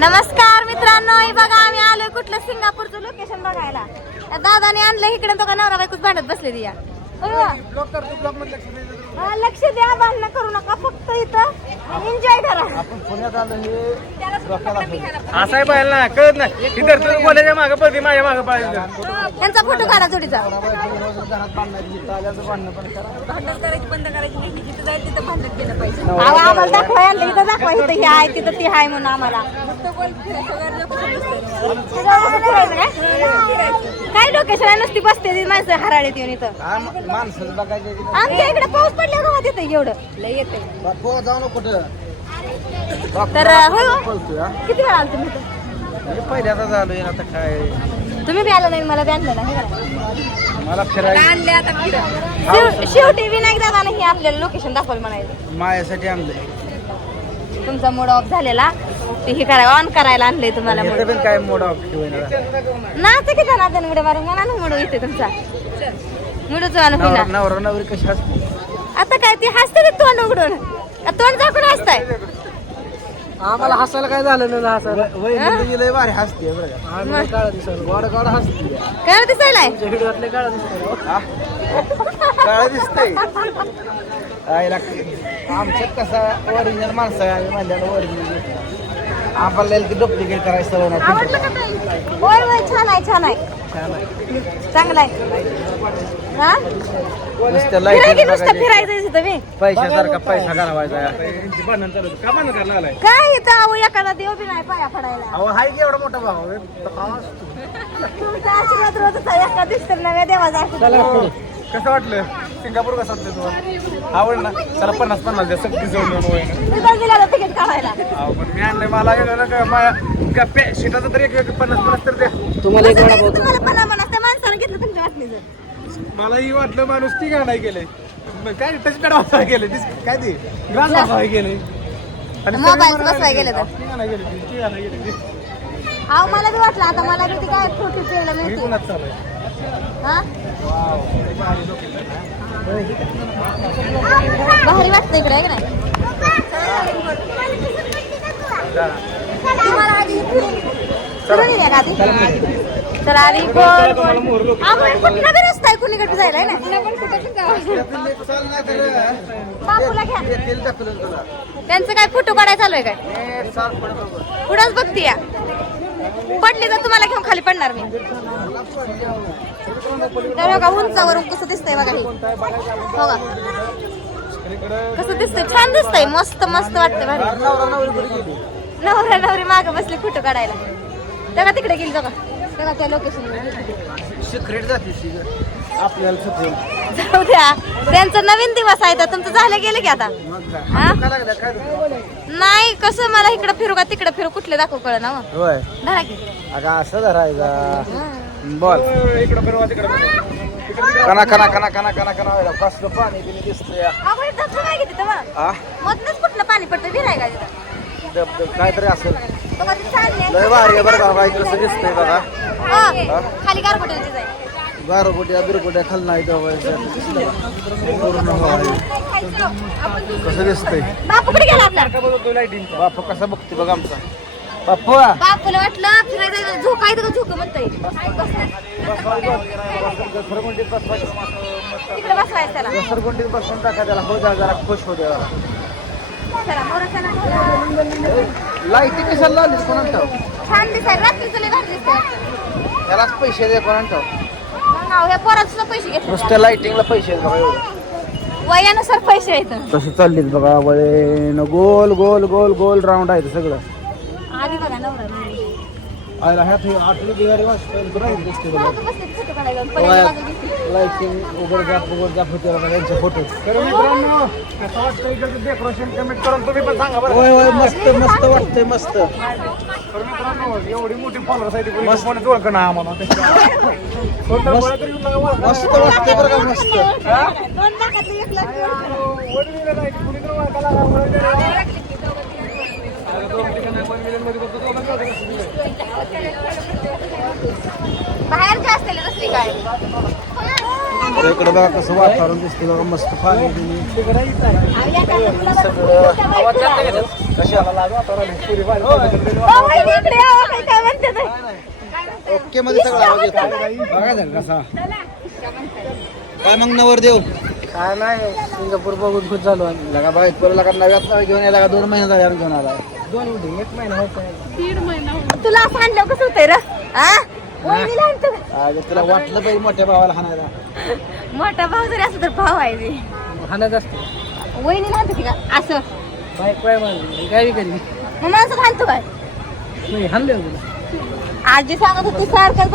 नमस्कार मित्रांनो बघा आम्ही आलोय कुठलं सिंगापूरचं लोकेशन बघायला. दादाने आणलं इकडे तो का नवरा बायकोच भांडत बसले या. लक्ष द्या भांडणं करू नका फक्त इथं एन्जॉय करा. आपण पुण्यात आलो हे असं. आहे पाहिलं ना कळत नाही. इतर तू बोलायच्या मागं पडते माझ्या मागं पाहिजे त्यांचा फोटो काढा जोडीचा. जिथं भांडणं अहो, आम्हाला दाखवा आणलं इथं दाखवा इथं हे आहे तिथं ती आहे म्हणून आम्हाला. फिरायचं काय? आहे नुसती बसते ती माणसं हराळीत येऊन इथं? माणसं बघायचे आमच्या इकडे पाऊस पडल्या गावात येतं एवढं. लय येते बापू जाऊ नको कुठं. तर होय हो. बोलतोय हा. किती वेळा आलं तुम्ही इथं? हे पहिल्यांदा झालोय आता काय? तुम्ही बी आला नाही मला बी आणलं नाही. मला फिरायचं शेव- शेवटी विनायक दादाने हे आपल्याला लोकेशन दाखवलं म्हणायचं. मायासाठी आणलंय. तुमचा मूड ऑफ झालेला. ते हे करायला ऑन करायला आणलंय तुम्हाला इथं पण काय मोड ऑफ नाच किती नाचन मुडे मारून? मला ना मुडू येते तुमचा. मुडूच पुन्हा नवरा नवरी कशी असते आता काय ते हसते ते तोंड उघडून. का तोंड झाकून हसताय. आम्हाला हसायला काय झालं नाही हसायला? वय लय भारी हसते बरं का आम्ही काळा दिसायला. गोड गोड हसते. काय दिसायलाय? व्हिडिओतले काळा दिसायला. हा? काळं दिसतंय. काय लागते आमच्यात कसा ओरिजिनल माणसं आहे आम्ही ओरिजिनल आम्हाला ती डुप्लिकेट करायची सवय नाही. आवडलं का ताई? होय होय छान आहे छान आहे. चांगलं आहे. हा? नुसतं फिरायचं लाइट नुसतं फिरायचं तिथं मी पैशासारखा पैसा घालवायचा. काय इथं एखादा देव बी नाही पाया पडायला. अहो हाय की एवढा मोठा भाऊ? तुमचा आशीर्वाद रोजच आहे एका दिवशी तर नव्या देवाचा आशीर्वाद. कसं वाटलं? सिंगापूर कसं वाटलं आवड ना? चला पन्नास पन्नास द्या सगळी तिकीट आणलंय मला शिटाचं तरी एक पन्नास पन्नास तर द्या तुम्हाला एक तुम्हाला पणा म्हणा त्या माणसानं घेतलं तुमच्या वाटणीचं. मलाही वाटलं माणूस ती गाणं गेलंय मग काय टच पॅड वाजवाय गेले? काय ते? ग्रास वाजवाय गेले. आणि मोबाईल सगळे बसवाय गेले तर. ती गाणं गेली ती, ती गाणं गेली ती. अहो मला बी वाटलं आता मला बी ती काय प्यायला मिळते हा? भारी वाटतं इकडे आहे का नाही? तुम्हाला आधी तर आधी आपण कुठला बी रस्ता आहे कुणीकडे जायला आहे ना बापूला घ्या त्यांचं काय फोटो काढायला चालू आहे काय? पुढंच बघते या. पडली तर तुम्हाला घेऊन खाली पडणार मी. तर बघा उंचावरून कसं दिसतंय बघा हे. हो का? कसं दिसतंय? छान दिसतंय. मस्त मस्त वाटतंय भारी. नवरा नवरी माग बसले फोटो काढायला. तेव्हा तिकडे गेली बघा तेव्हा त्या लोकेशन सिक्रेट जाते ती गं. आपल्याला सुचेल जाऊ द्या. त्यांचं नवीन दिवस आहे तर तुमचं झालं गेलं की आता. मग काय? हा? काय लागलं? काय दुखलं? नाही कसं मला इकडं फिरू का तिकडं फिरू कुठले दाखव कळ ना होय. धरा की. अगं असं धरायचा बोल इकडं फिरवा तिकडं फिरवा. कना कना कना कना कना कना व्हायला. कसलं पाणी बिनी दिसतंय. अगो इथं की तिथं मधनच कुठलं पाणी पडतं विराय का तिथं? काहीतरी असेल. लय भारी आहे बरं का बाई कसं दिसतंय बघा. खाली गारगोटीची जाईल नाही पूर्ण. कसं दिसतंय? बापू कुठे गेला आपला बघतो लाईटिंग बापू कसा बघते बघ आमचा. बापू! बापूला वाटलं झोका आहे का झोका घसरगुंडीत बसवायचं त्याला. घसरगुंडीत टाका त्याला. हो जा जरा खुश हो द्या. लाईटी कशाला लावली कोणाला छान दिसाय रात्रीचं लय भारी दिसतंय त्यालाच पैसे दे मग अहो, पोराचं सुद्धा पैसे घेतले नुसत्या लाईटिंगला पैसे आहेत बघा एवढे वयानुसार पैसे आहेत कसं चाललीत बघा वळे गोल गोल गोल गोल राऊंड आहे सगळं आधी बघा नवरा. आयला ह्यात हे आठवी बिहारी वाजता राहील दिसते बघा बापू बसले फोटो काढायला पहिले बाजू दिसते. लाईटिंग उघड जाप उघड जाप होते बघा त्यांचे फोटो तर मित्रांनो कसं वाटतं इकडचं डेकोरेशन कमेंट करून तुम्ही पण सांगा बरं. होय होय मस्त मस्त वाटतंय मस्त. तर मित्रांनो एवढी मोठी फॉलोअर्स आहे ती कोणी कोणीच आम्हाला. तर नका ओळख. मस्त वाटतंय बरं का मस्त. दोन लाखातलं एक लाख वडील नाही कुणी तर ओळखायला लागला, ओळख द्यायला. अरे दोन ठिकाणी one million मध्ये बघतो, दोघं दोघं दिसले. बाहेर काय असतील दुसरी काय? तर इकडे बघा कसं वातावरण दिसते बघा मस्त पाणी? ओके मध्ये सगळं आवाज येतो बघा जरा कसा काय मग नवर देव काय नाही सिंगापूर बघून खुश झालो आम्ही. लगा बाईक पर लगा नव्यात नवी घेऊन यायला दोन महिने झाले घेऊन आला दोन उडी एक महिना होत. तुला असं आणलं कसं होतंय र? वहिनीला आणतो का? अगं तुला वाटलं पाहिजे मोठ्या भावाला हाणायला. मोठा भाऊ जरी असं तर भाऊ आहे मी हाणत असते. वहिनीला आणतो की का? असं. बाईक पाय मारली काय करी. मग माणसं आणतो काय? नाही हाणले तुला आजी सांगत होती सारखं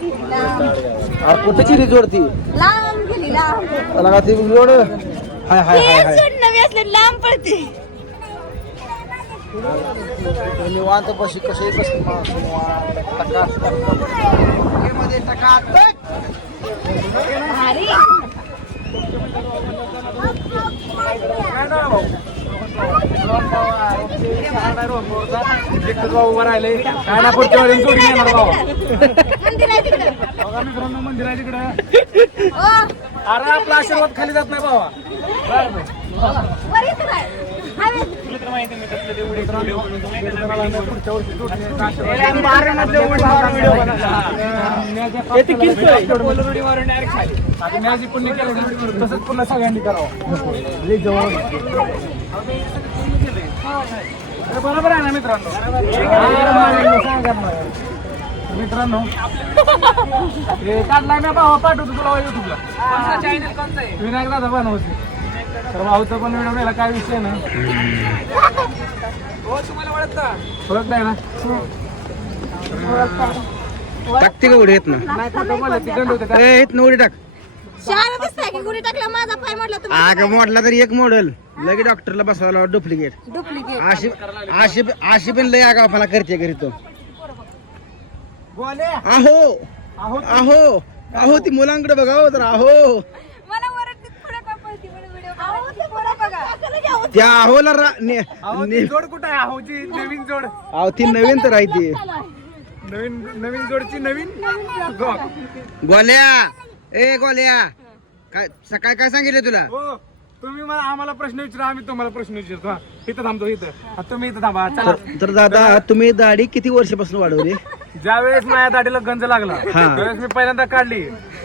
गेली, लांब. अरे कुठे चिरी जोडती? लांब लगा ती जोड हाय हाय हाय हाय. नवी असले लांब पडते. निवांत बशी कशी बसली. मध्ये उभं राहिले काय ना पुढच्या वेळी जोडी येणार बाबा मंदिर आहे तिकडे. अरे आपला आशीर्वाद खाली जात नाही बाबा वर येतो काय? हवेत. तसंच पुन्हा सगळ्यांनी करावं. अरे बरोबर आहे ना मित्रांनो? मित्रांनो हे काढलाय ना भावा पाठवतो तुला युट्यूबला. विनायक दादा बनवते. तर भाऊचं पण व्हिडिओ गेला काय विषय तुम्हाला ओळखत? नाही ना? टाकते का उडी? येत ना. येत ना उडी टाक. शहाणा दिसताय की गुढी टाकला माझा पाय म्हटलं तुम्ही? आग मोडला तरी एक मॉडेल. लगे डॉक्टरला बसवायला डुप्लिकेट डुप्लिकेट अशी अशी अशी पण लय आगावपणा करते घरी तो. आहो. अहो अहो ती मुलांकडे बघा हो तर अहो मला वरती पुढे का पळती म्हणे व्हिडिओ अहो ते पुढे बघा. कसं घ्यावं त्या ने- जोड कुठं आहे? अहोची नवीन जोड. अहो ती नवीन तर आहे ती. नवीन नवीन जोडची नवीन? गो- गोल्या. ए गोल्या. काय सकाळी काय सांगितलं तुला? हो तुम्ही मला आम्हाला प्रश्न विचारा आम्ही तुम्हाला प्रश्न विचारतो. हा इथं थांबतो इथं. हा, तुम्ही इथं थांबा चला. तर- तर दादा तुम्ही दाढी किती वर्षापासून वाढवली? ज्या वेळेस माझ्या दाढीला गंज लागला हा. त्यावेळेस मी पहिल्यांदा काढली.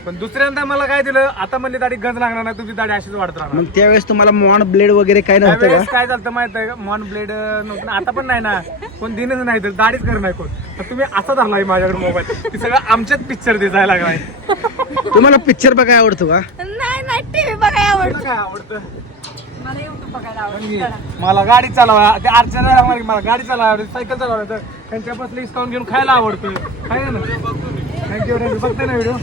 पण दुसऱ्यांदा मला काय दिलं आता म्हणली दाढी गंज लागणार नाही तुमची दाढी अशीच वाढत राहणार. मग त्यावेळेस तुम्हाला मॉन ब्लेड वगैरे काय नव्हतं त्यावेळेस काय झालं माहीत आहे का? मॉन ब्लेड नव्हतं आता पण नाही ना. कोण दिनच नाही तर दाढीच कर नाही कोण. तर तुम्ही असा धरलाय माझ्याकडे मोबाईल. की सगळं आमच्याच पिक्चर दिसायला लागलाय. तुम्हाला पिक्चर बघायला आवडतो का? नाही नाही टीव्ही बघायला आवडतो. तुला काय आवडतं मला गाडी चालवा ते अर्चना मला गाडी चालवा सायकल चालवा तर त्यांच्या बसले डिस्काउंट घेऊन खायला आवडतं काय ना? थँक्यू थँक्यू बघते ना व्हिडिओ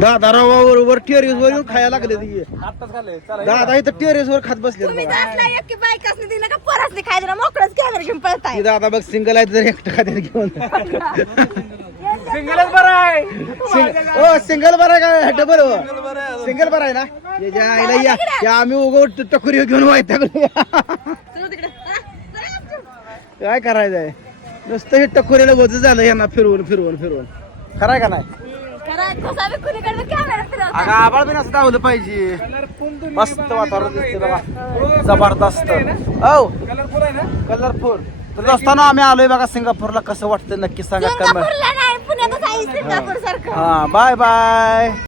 दादा रावावर वर टेरेस वर येऊन खायला लागले ती. आत्ताच खाल्ले. चला दादा इथं टेरेस वर खात बसले तुम्ही एक की बाईक असली दिलं का परसली खायला मोकळच कॅमेरा घेऊन पळताय. ती दादा बघ सिंगल आहे तर एकटं खात्यात घेऊन? सिंगलच बरं आहे. ओ सिंगल बरं आहे का? डबल सिंगल बरं आहे ना? ये ज्या आईला या. या आम्ही उगव टकुरी घेऊन आमच्या. काय करायचंय? नुसतं हे टकुरीला वज झालं यांना फिरवून फिरवून फिरवून. खराय का नाही? अगं आबाळ धावलं पाहिजे. मस्त वातावरण दिसते बघा. जबरदस्त. हो कलरफुल आहे ना कलरफुल तर दोस्तांनो आम्ही आलोय बघा सिंगापूरला कसं वाटतं नक्की सांगा. आहे हा बाय बाय.